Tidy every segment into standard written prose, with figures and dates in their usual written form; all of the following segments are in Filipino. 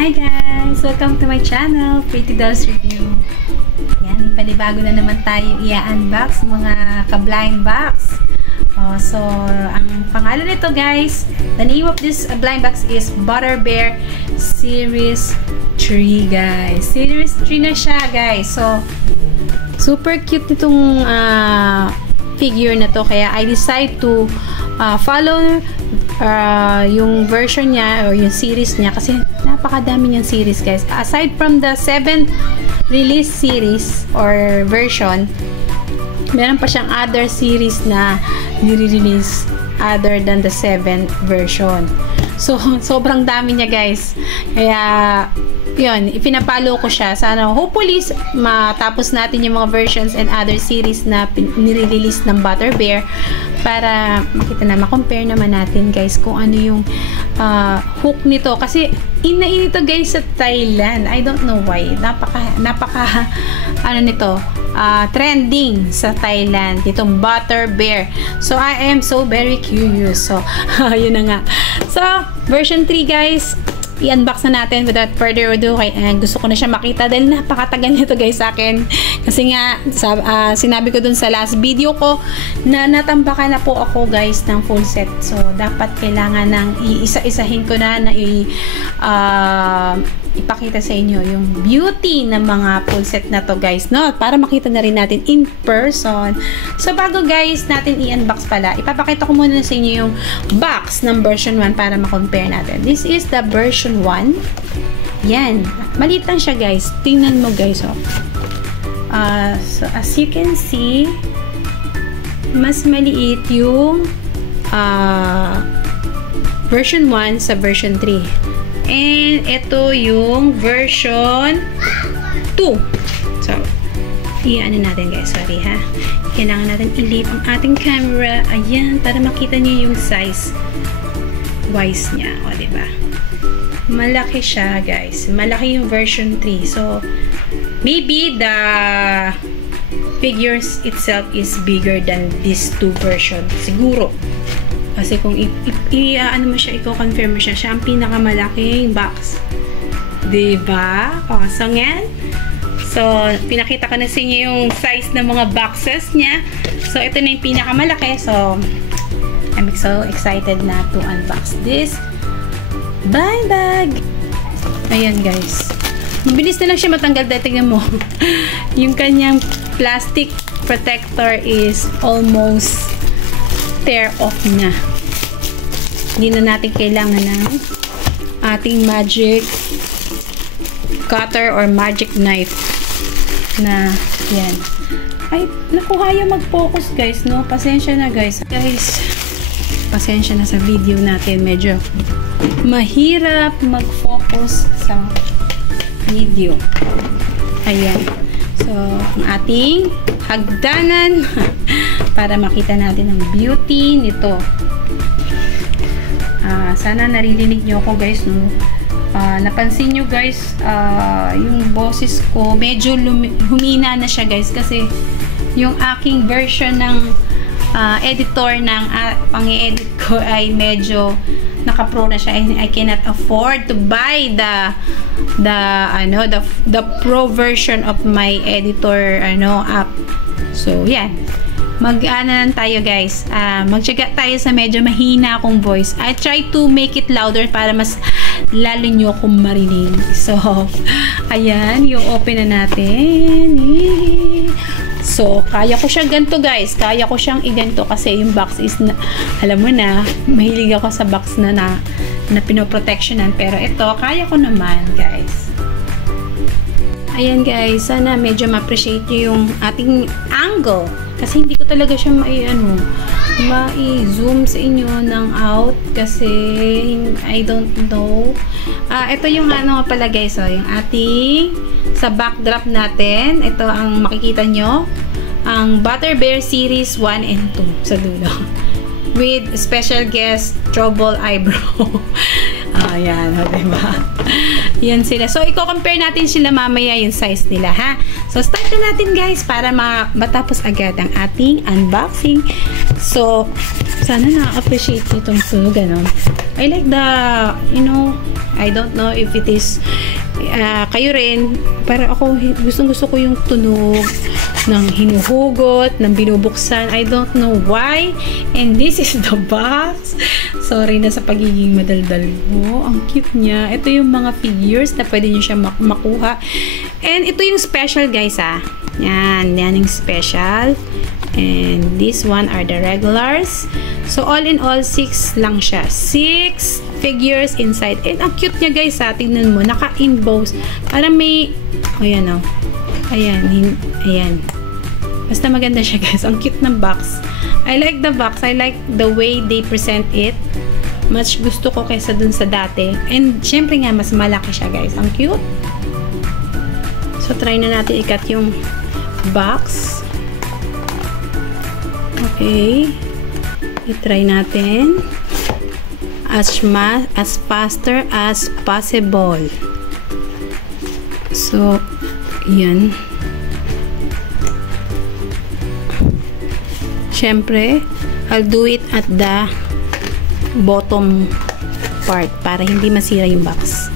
Hi guys! Welcome to my channel, Pretty Dolls Review. Yan, panibago na naman tayo i-unbox mga ka-blind box. So, ang pangalan nito guys, the name of this blind box is Butter Bear Series 3 guys. Series 3 na siya guys. So, super cute nitong figure na to. Kaya I decide to follow yung version niya or yung series niya kasi napakadami niyang series guys. Aside from the 7th release series or version, meron pa siyang other series na nire-release other than the 7th version. So, sobrang dami niya guys. Kaya, yun, ipinapalo ko siya. Sana, hopefully, matapos natin yung mga versions and other series na nire-release ng Butter Bear para makita na, ma-compare naman natin guys kung ano yung hook nito. Kasi, inain ito guys sa Thailand. I don't know why. Napaka ano nito, trending sa Thailand. Itong Butter Bear. So, I am so very curious. So, yun na nga. So, version 3 guys, i-unbox na natin without further ado. Gusto ko na siya makita dahil napakatagal nito guys sa akin. Kasi nga, sinabi ko dun sa last video ko na natambakan na po ako guys ng full set. So, dapat kailangan ng iisa-isahin ko na ipakita sa inyo yung beauty ng mga full set na to guys, no? Para makita na rin natin in person. So, bago guys natin i-unbox pala, ipapakita ko muna sa inyo yung box ng version 1 para ma-compare natin. This is the version 1. Yan. Maliit lang siya guys. Tingnan mo guys, oh. So, as you can see, mas maliit yung version 1 sa version 3. And ito yung version 2. So, i-ano natin guys. Sorry ha. Kailangan natin i-leave ang ating camera. Ayan, para makita niyo yung size wise niya. O, diba? Malaki siya guys. Malaki yung version 3. So, maybe the figures itself is bigger than these two versions. Siguro. Kasi kung ano mo siya, i-confirm mo siya, siya ang pinakamalaking box. Diba? O, so yan. So, pinakita ko na sa inyo yung size ng mga boxes niya. So, ito na yung pinakamalaki. So, I'm so excited na to unbox this blind bag. Ayan guys. Mabilis na lang siya matanggal. Tingnan mo. Yung kanyang plastic protector is almost tear off na. Hindi na natin kailangan ng ating magic cutter or magic knife na yan. Ay, nakuha yung mag-focus guys, no? Pasensya na guys. Guys, pasensya na sa video natin. Medyo mahirap mag-focus sa video. Ayan. So, ang ating hagdanan para makita natin ang beauty nito. Sana naririnig nyo ako guys, no? Napansin nyo guys, yung boses ko medyo humina na siya guys kasi yung aking version ng editor ng pang-i-edit ko ay medyo naka-pro na siya. I cannot afford to buy the pro version of my editor app. So, yan. Mag-ano tayo guys. Magtyaga tayo sa medyo mahina akong voice. I try to make it louder para mas lalo nyo akong marinig. So, ayan. Yung open na natin. So, kaya ko siyang ganito guys. Kaya ko siyang iganto kasi yung box is, alam mo na, mahilig ako sa box na pinoprotectionan. Pero ito, kaya ko naman guys. Ayan guys, sana medyo ma-appreciate nyo yung ating angle. Kasi hindi ko talaga siya mai-zoom sa inyo ng out. Kasi, I don't know. Ito yung pala guys, yung ating sa backdrop natin. Ito ang makikita nyo. Ang Butter Bear Series 1 and 2 sa dulo. With special guest, Trouble Eyebrow. Ayan, diba? Yan sila. So, i-compare natin sila mamaya yung size nila, ha? So, start na natin guys para matapos agad ang ating unboxing. So, sana na-appreciate nyo itong tunog, ano. I like the, you know, I don't know if it is, kayo rin, para ako, gustong-gusto ko yung tunog ng hinuhugot, ng binubuksan. I don't know why. And this is the box. Sorry na sa pagiging madaldal mo. Ang cute niya. Ito yung mga figures na pwede nyo siya makuha. And ito yung special, guys, Yan. Yan yung special. And this one are the regulars. So, all in all, 6 lang siya. 6 figures inside. And ang cute niya, guys, tingnan mo. Naka-emboss. Parang may, ayan, Ayan. Ayan. Basta maganda siya, guys. Ang cute ng box. I like the box. I like the way they present it. Much gusto ko kaysa dun sa dati. And, syempre nga, mas malaki siya, guys. Ang cute. So, try na natin ikat yung box. Okay. I-try natin. As faster as possible. So, yan. Siyempre, I'll do it at the bottom part para hindi masira yung box.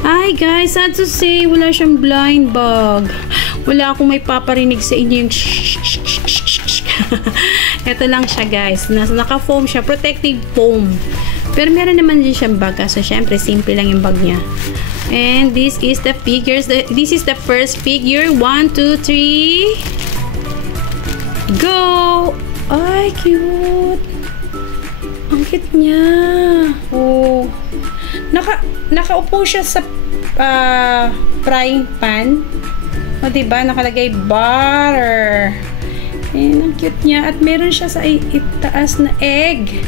Ay, guys, sad to say, wala siyang blind bag. Wala akong may paparinig sa inyo yung ito lang siya, guys. Naka-foam siya. Protective foam. Pero meron naman din siyang bag. So, syempre, simple lang yung bag niya. And this is the figures. This is the first figure. 1, 2, 3. Go! Ay, cute. Ang cute niya. Oh. Nakaupo siya sa frying pan. O, diba? Nakalagay butter. Ayan, ang cute niya. At meron siya sa itaas na egg.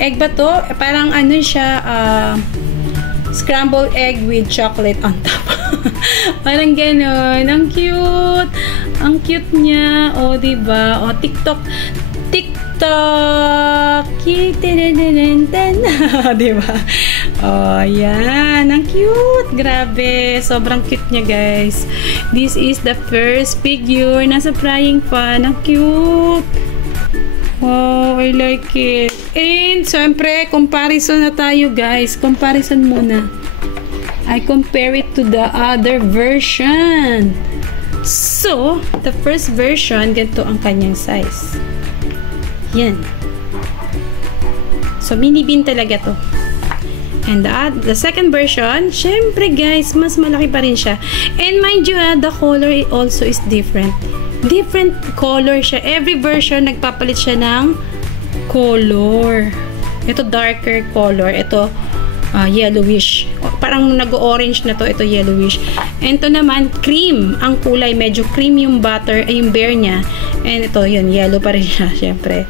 Egg ba to? Parang ano siya, scrambled egg with chocolate on top. Parang gano'n. Ang cute. Ang cute niya. O, diba? O, TikTok. Diba? Oh, yan. Ang cute. Grabe. Sobrang cute niya, guys. This is the first figure. Nasa frying pan. Ang cute. Wow, I like it. And, syempre, comparison na tayo, guys. Comparison muna. I compare it to the other version. So, the first version, ganito ang kanyang size. Yan. So, mini bin talaga to. And the second version, syempre guys, mas malaki pa rin siya. And mind you, the color also is different. Different color siya. Every version, nagpapalit siya ng color. Ito darker color. Ito yellowish. Parang nag-orange na to. Ito yellowish. And ito naman, cream. Ang kulay, medyo cream yung butter, yung bear niya. And ito, yun, yellow pa rin siya, syempre.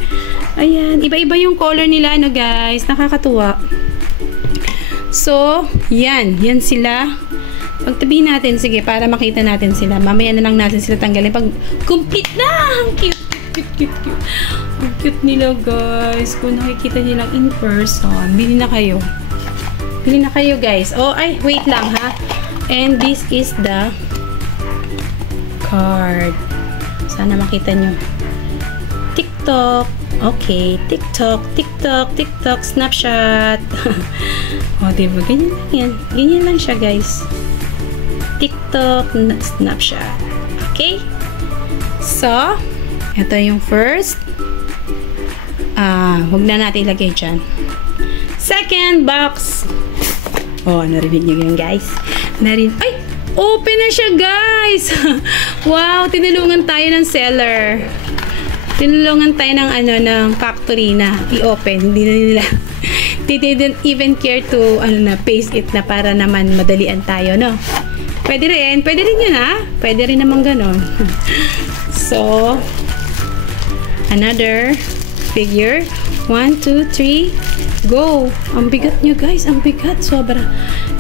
Ayan, iba-iba yung color nila, no guys. Nakakatuwa. So, yan. Yan sila. Pagtabihin natin, sige, para makita natin sila. Mamaya na lang natin sila tanggalin. Pag complete na! Ang cute, cute, cute, cute. Ang cute nila, guys. Kung nakikita nila in person, bili na kayo. Bili na kayo, guys. Oh, ay, wait lang, ha? And this is the card. Sana makita nyo. TikTok. Okay. TikTok, TikTok, TikTok, snapshot. O, diba? Ganyan lang yan. Ganyan lang siya, guys. TikTok, snapshot. Okay? So, ito yung first. Huwag na natin ilagay dyan. Second box. Oh, narinig nyo yun, guys. Ay! Open na siya, guys! Wow! Tinulungan tayo ng seller. Tinulungan tayo ng ng factory na i-open. Hindi na nila. They didn't even care to paste it na para naman madalian tayo, no? Pwede rin yun, ha? Pwede rin naman ganon. So, another figure. 1, 2, 3, go! Ang bigat nyo, guys. Ang bigat. Sobra.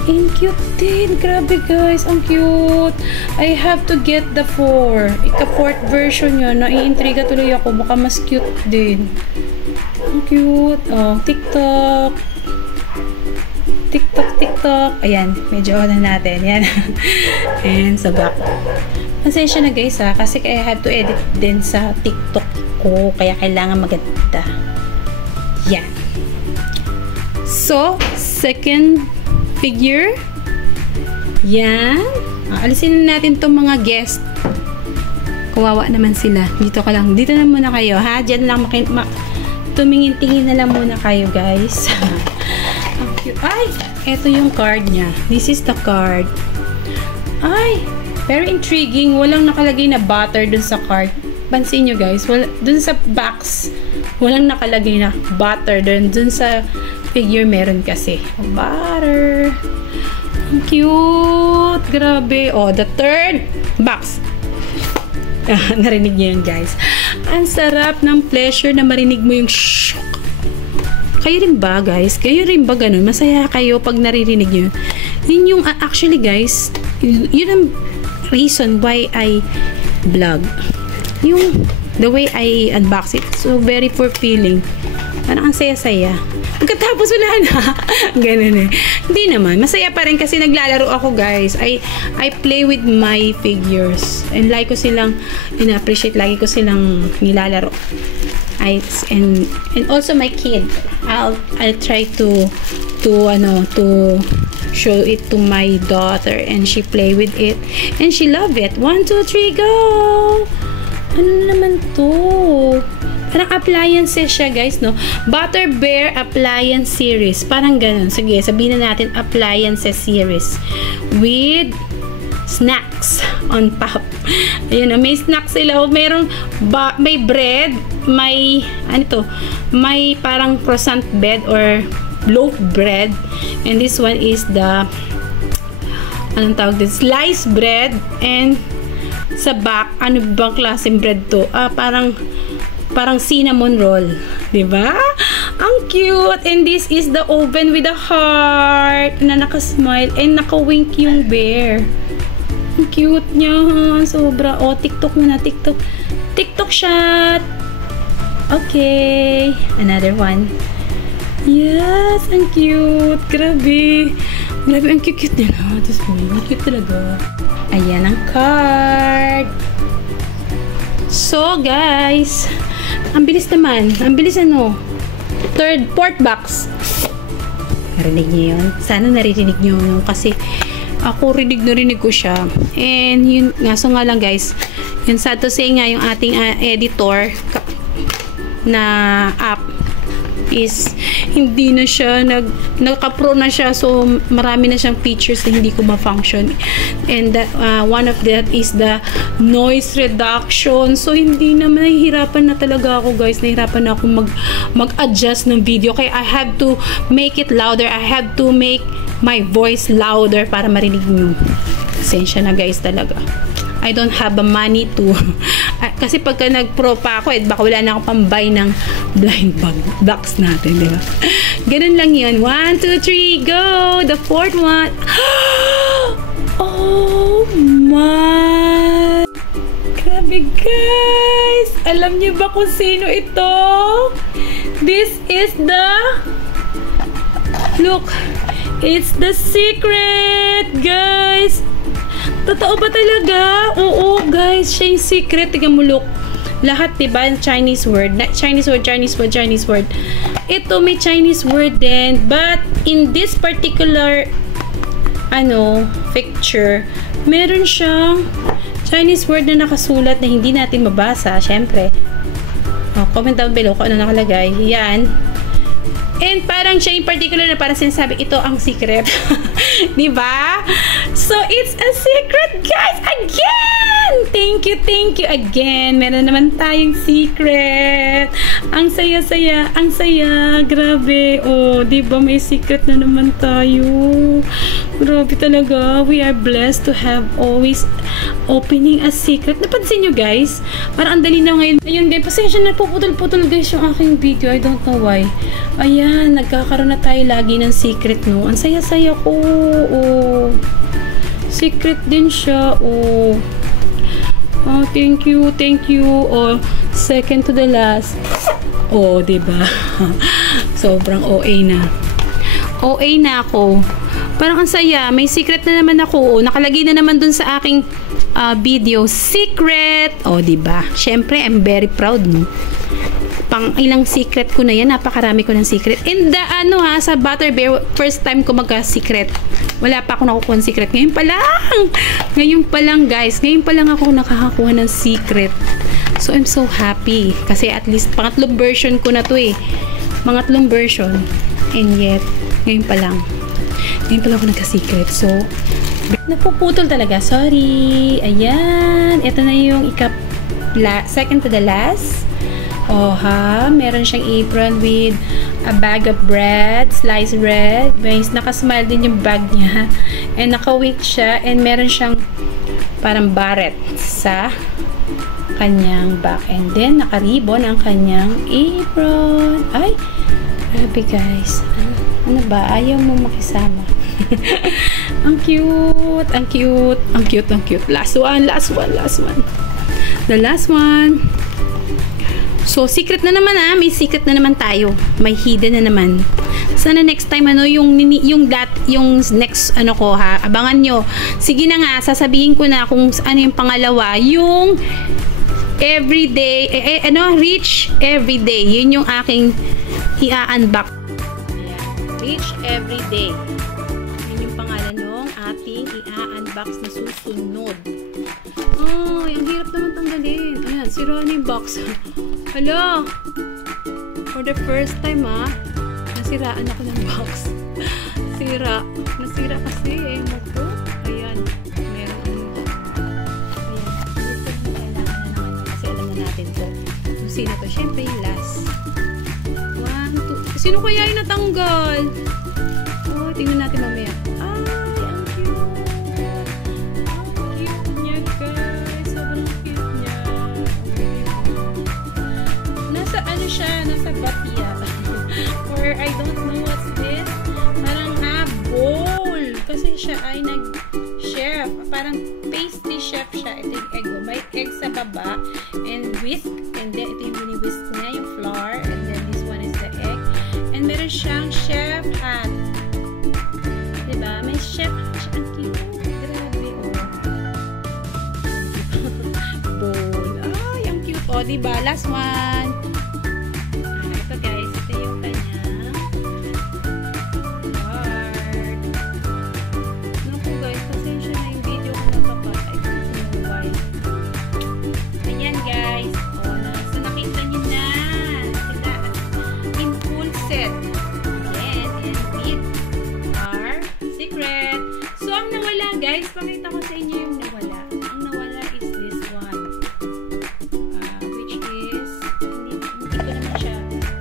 And cute din. Grabe, guys. Ang cute. I have to get the 4. Ika-4th version yun. Naiintriga tuloy ako. Baka mas cute din. Ang cute. Oh, TikTok. TikTok, TikTok. Ayan. Medyo na natin. Yan. And sa back. Pasensya na, guys, ha. Kasi I had to edit din sa TikTok ko. ako. Kaya kailangan maganda. Yan. So, second figure. Yan. Alisin na natin itong mga guest. Kawawa naman sila. Dito ka lang. Dito na muna kayo, ha? Diyan lang tumingin-tingin na lang muna kayo, guys. Ang cute. Ay! Ito yung card niya. This is the card. Ay! Very intriguing. Walang nakalagay na butter dun sa card. Pansin nyo, guys. Dun sa box, walang nakalagay na butter. Dun sa figure meron kasi. Butter. Ang cute. Grabe. Oh, the third box. Narinig niyo yun, guys. Ang sarap ng pleasure na marinig mo yung shock. Kayo rin ba, guys? Kayo rin ba ganun? Masaya kayo pag naririnig yun? Yun yung, actually, guys, yun ang reason why I vlog. Yung, the way I unbox it. So, very fulfilling. Parang ang saya-saya. Pagkatapos wala na. Ganun eh. Hindi naman. Masaya pa rin kasi naglalaro ako, guys. I play with my figures. And like ko silang, ina-appreciate lagi ko silang nilalaro. And also my kid. I'll try to show it to my daughter and she play with it and she love it. 1, 2, 3, go! Ano naman to? Parang appliances siya, guys, no? Butter Bear Appliance Series. Parang ganun. Sige, sabihin na natin appliances series with snacks on top. Ayun, may snacks sila. May bread, may may parang croissant bread or loaf bread, and this one is the anong tawag din? Sliced bread, and sa back, ano bang klaseng bread to? Parang cinnamon roll, diba? Ang cute! And this is the oven with a heart na nakasmile and nakawink yung bear. Ang cute niya, sobra. Oh, TikTok muna, TikTok. TikTok shot! Okay, another one. Yes, ang cute. Grabe. Grabe, ang cute niya na. Ang cute talaga. Ayan ang card. So, guys, ang bilis naman. Ang bilis fourth box. Narinig niyo yun? Sana naririnig niyo yun kasi ako rinig ko siya. And yun, so nga lang, guys, yun sad to say nga yung ating editor na app is hindi na siya nagka-pro na siya, so marami na siyang features na hindi ko ma-function, and one of that is the noise reduction. So hindi naman, nahihirapan na talaga ako, guys. Nahihirapan na ako mag-adjust ng video, kaya I have to make it louder. I have to make my voice louder para marinig nyo. Pasensya na, guys, talaga. I don't have the money to kasi pagka nag-pro pa ako, baka wala na akong pambay ng blind box natin, di ba? Ganun lang yun. 1, 2, 3, go! The fourth one. Oh my! Grabe, guys! Alam niyo ba kung sino ito? This is the... Look! It's the secret, guys! Totoo ba talaga? Oo, guys. Siya yung secret. Tignan mo, look. Lahat, diba? Chinese word. Chinese word. Ito, may Chinese word din. But, in this particular, picture, meron siyang Chinese word na nakasulat na hindi natin mabasa. Siyempre. Comment down below kung ano nakalagay. Yan. And parang siya in particular na parang sinasabi, ito ang secret. Diba? So, it's a secret, guys! Again! Thank you again. Meron naman tayong secret. Ang saya-saya. Ang saya. Grabe. Oh, diba? May secret na naman tayo. Grabe talaga. We are blessed to have always opening a secret. Napansin nyo, guys? Parang ang dali na ngayon. Ayun, guys. Pasensya na, puputol-putol, guys, yung aking video. I don't know why. Ayan, nagkakaroon na tayo lagi ng secret, no? Ang saya-saya ko. Oh. Secret din siya. Oh. Oh, thank you. Oh, second to the last. Oh, diba? Sobrang OA na. OA na ako. Parang ang saya. May secret na naman ako. Oh, nakalagay na naman dun sa aking video secret. O, diba? Syempre, I'm very proud, no? Pang ilang secret ko na yan. Napakarami ko ng secret. And sa Butter Bear, first time ko magka-secret. Wala pa ako nakukuha ng secret. Ngayon pa lang! Ngayon pa lang, guys. Ngayon pa lang ako nakakakuha ng secret. So, I'm so happy. Kasi at least, pangatlong version ko na to eh. Pangatlong version. And yet, ngayon pa lang. Ngayon pa lang ako nagka-secret. So, napuputol talaga. Sorry. Ayan. Ito na yung second to the last. Oh ha, meron siyang apron with a bag of bread, sliced bread. Nakasmile din yung bag niya. And naka-wait siya. And meron siyang parang barret sa kanyang back. And then, naka-ribbon ang kanyang apron. Ay, grabe guys. Ano ba? Ayaw mo makisama. Ang cute. Ang cute. Ang cute. Ang cute. Last one. Last one. Last one. The last one. So, secret na naman may secret na naman tayo. May hidden na naman. Sana next time yung next abangan nyo. Sige na nga, sasabihin ko na kung ano yung pangalawa, yung everyday, reach everyday. Yun yung aking i-unbox. Reach everyday. Yun yung pangalan ng ating i-unbox na susunod. Oh, yung hirap naman tanggalin. Ayan, sira na yung box. Hello! For the first time, nasiraan ako ng box. Nasira kasi mo ko. Ayan. Meron ano. Ayan. Dito yung kailangan na naman. Kasi alam na natin to. Kung sino to. Siyempre yung last. 1, 2. Sino kaya yung natanggal? Oh, tingnan natin mamaya. Ay, ang cute. Ang cute niya, guys. Sobrang cute niya. Nasa batya. Or I don't know what's this. Parang bowl. Kasi siya ay nag-chef. Parang pastry chef siya. Ito yung egg. May egg sa baba. And whisk. And then ito yung mini-whisk niya. Yung flour. And then this one is the egg. And meron siyang chef hat. Diba? May chef hat. Ang cute. Grabe. Bowl. Ay, ang cute. Diba? Last one. Guys, pakita ko sa inyo yung nawala. Ang nawala is this one. Which is, hindi ko naman siya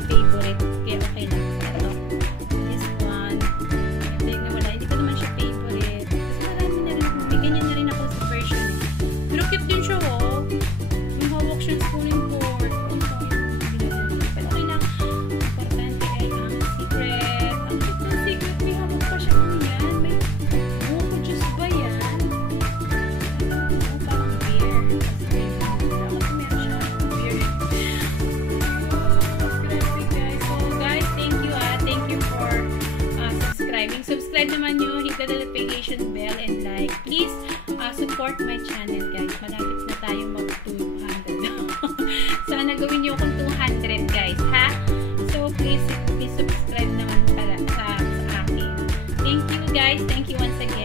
favorite. Kaya okay lang. Ito. This one. Ito yung nawala. Hindi ko naman siya favorite. Kasi marami na rin. May ganyan na rin ako sa version. Pero cute din siya, Yung hawak siya spoon board. Pero okay lang. Importante ay ang secret. Ang cute ng secret. May hawak pa siya kung yan. May subscribe naman nyo, hit the notification bell and like. Please support my channel guys. Malapit na tayo mag 200. Sana gawin nyo akong 200 guys, ha? So please subscribe naman para sa akin. Thank you guys. Thank you once again.